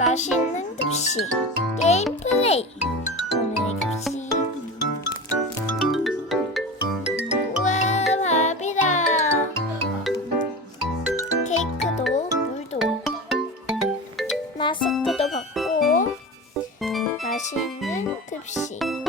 맛있는 급식 게임 플레이. 오늘의 급식. 우와 밥이다. 케이크도 물도. 마스크도 받고 맛있는 급식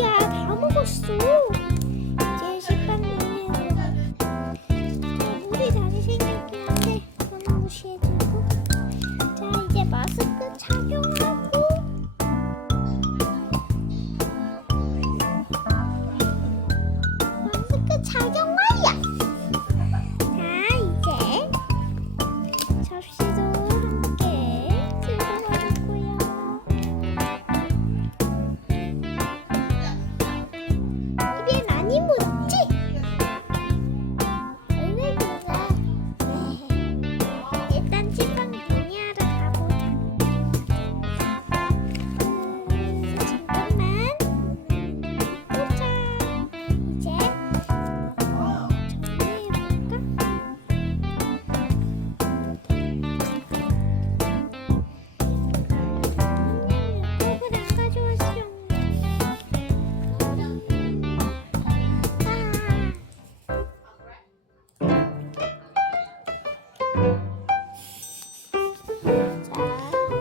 야 다 먹었어. 게시판 눈에 물이 다시 생겼긴 한데 그건 무시해주고. 자 이제 마스크 착용하고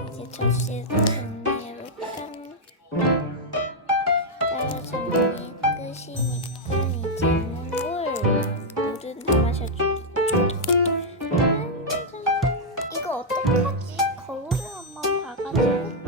이제 다시 정리로 끝. 따라 정리 끝이니까 이제는 물 물은 다 마셔줄게. 짠, 짠. 이거 어떡하지? 거울을 한번 봐가지고.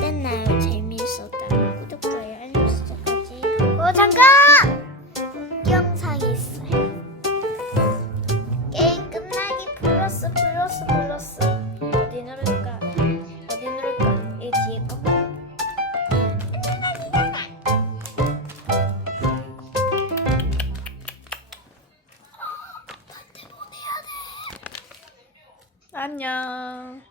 어땠나요? 재밌었다면 구독과 알림 설정까지 어 잠깐! 영상 있어요 게임 끝나기 플러스 플러스 플러스 어디 누를까? 어디 누를까? 이 뒤에 거? 안녕